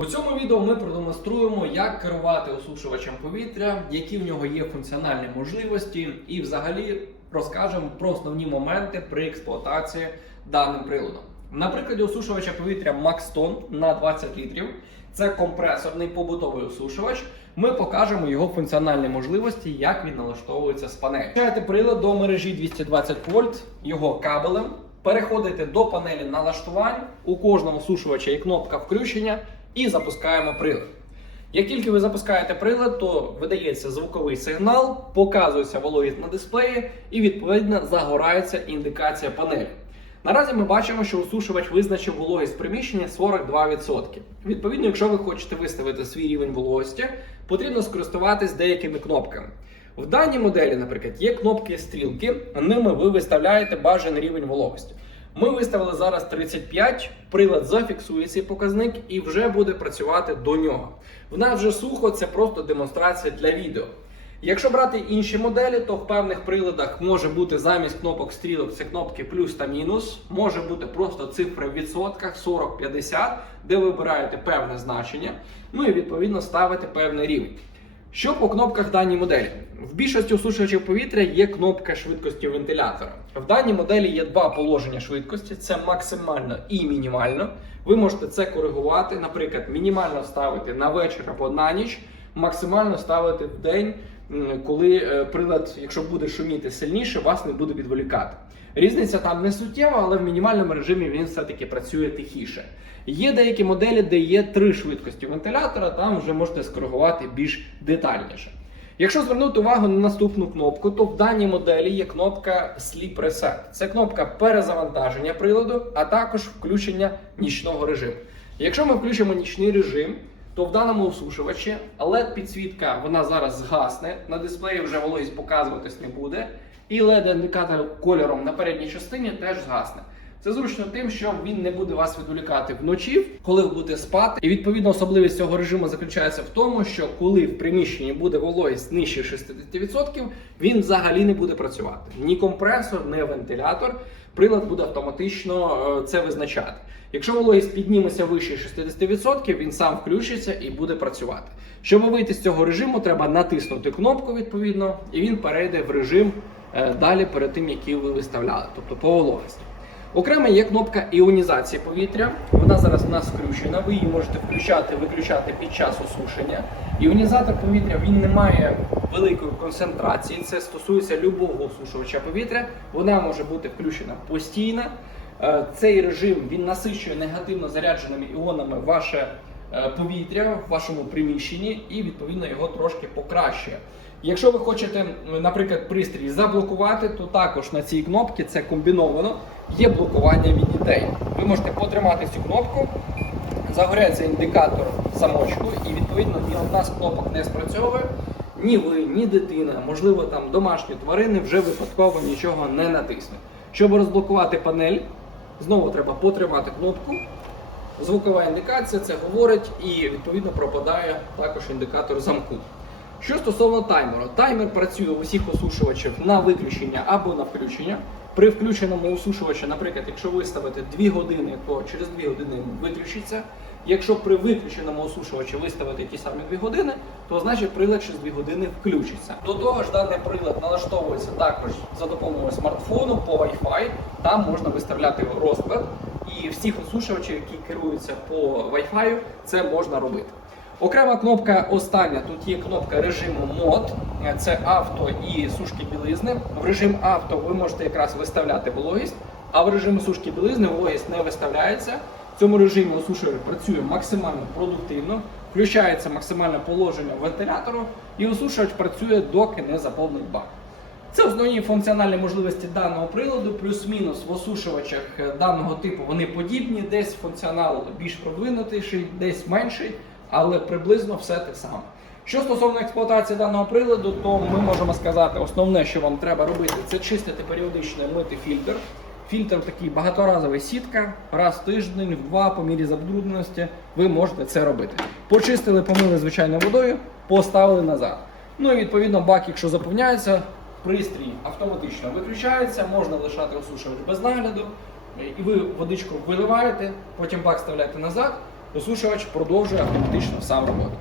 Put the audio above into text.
У цьому відео ми продемонструємо, як керувати осушувачем повітря, які в нього є функціональні можливості, і взагалі розкажемо про основні моменти при експлуатації даним приладом. На прикладі осушувача повітря Maxton на 20 літрів. Це компресорний побутовий осушувач. Ми покажемо його функціональні можливості, як він налаштовується з панелі. Включаєте прилад до мережі 220 вольт, його кабелем. Переходите до панелі налаштувань. У кожному осушувача є кнопка включення і запускаємо прилад. Як тільки ви запускаєте прилад, то видається звуковий сигнал, показується вологість на дисплеї і відповідно загорається індикація панелі. Наразі ми бачимо, що осушувач визначив вологість приміщення 42%. Відповідно, якщо ви хочете виставити свій рівень вологості, потрібно скористуватись деякими кнопками. В даній моделі, наприклад, є кнопки стрілки, ними ви виставляєте бажаний рівень вологості. Ми виставили зараз 35, прилад зафіксує цей показник і вже буде працювати до нього. В нас вже сухо, це просто демонстрація для відео. Якщо брати інші моделі, то в певних приладах може бути замість кнопок стрілок це кнопки плюс та мінус, може бути просто цифри в відсотках 40-50, де ви вибираєте певне значення, ну і відповідно ставите певний рівень. Що по кнопках даній моделі? В більшості осушувачів повітря є кнопка швидкості вентилятора. В даній моделі є два положення швидкості: це максимально і мінімально. Ви можете це коригувати, наприклад, мінімально ставити на вечір або на ніч, максимально ставити в день, коли е, прилад, якщо буде шуміти сильніше, вас не буде відволікати. Різниця там не суттєва, але в мінімальному режимі він все-таки працює тихіше. Є деякі моделі, де є три швидкості вентилятора, там вже можете скоригувати більш детальніше. Якщо звернути увагу на наступну кнопку, то в даній моделі є кнопка Sleep Reset. Це кнопка перезавантаження приладу, а також включення нічного режиму. Якщо ми включимо нічний режим, то в даному осушувачі led підсвітка вона зараз згасне, на дисплеї вже вологість показуватись не буде, і led індикатор кольором на передній частині теж згасне. Це зручно тим, що він не буде вас відволікати вночі, коли ви будете спати. І відповідно особливість цього режиму заключається в тому, що коли в приміщенні буде вологість нижче 60%, він взагалі не буде працювати. Ні компресор, ні вентилятор. Прилад буде автоматично е, це визначати. Якщо вологість підніметься вище 60%, він сам включиться і буде працювати. Щоб вийти з цього режиму, треба натиснути кнопку відповідно, і він перейде в режим е, далі перед тим, який ви виставляли, тобто по вологості. Окремо є кнопка іонізації повітря. Вона зараз у нас включена. Ви її можете включати, виключати під час осушення. Іонізатор повітря він не має великої концентрації. Це стосується любого осушувача повітря. Вона може бути включена постійно. Е, Цей режим він насичує негативно зарядженими іонами ваше повітря в вашому приміщенні і відповідно його трошки покращує. Якщо ви хочете, наприклад, пристрій заблокувати, то також на цій кнопці це комбіновано. Є блокування від дітей. Ви можете потримати цю кнопку, загоряється індикатор замочку, і відповідно ні одна з кнопок не спрацьовує. Ні ви, ні дитина, можливо, там домашні тварини вже випадково нічого не натисне. Щоб розблокувати панель, знову треба потримати кнопку. Звукова індикація це говорить і відповідно пропадає також індикатор замку. Що стосовно таймеру, таймер працює у всіх осушувачів на виключення або на включення. При включеному осушувачі, наприклад, якщо виставити 2 години, то через 2 години виключиться. Якщо при виключеному осушувачі виставити ті самі 2 години, то значить прилад через 2 години включиться. До того ж, даний прилад налаштовується також за допомогою смартфону по Wi-Fi. Там можна виставляти розклад, і всіх осушувачів, які керуються по Wi-Fi, це можна робити. Окрема кнопка остання. Тут є кнопка режиму мод, це авто і сушки білизни. В режим авто ви можете якраз виставляти вологість, а в режимі сушки білизни вологість не виставляється. В цьому режимі осушувач працює максимально продуктивно, включається максимальне положення вентилятору, і осушувач працює, доки не заповнить бак. Це основні функціональні можливості даного приладу, плюс-мінус в осушувачах е, даного типу вони подібні, десь функціонал більш продвинутіший, десь менший, але приблизно все те саме. Що стосовно експлуатації даного приладу, то ми можемо сказати, основне, що вам треба робити, це чистити періодично мити фільтр. Фільтр такий багаторазовий сітка, раз в тиждень, в два по мірі забрудненості, ви можете це робити. Почистили, помили звичайною водою, поставили назад. Ну і відповідно бак, якщо заповняється, пристрій автоматично виключається, можна лишати осушувач без нагляду. І ви водичку виливаєте, потім бак ставляєте назад, осушувач продовжує автоматично сам роботу.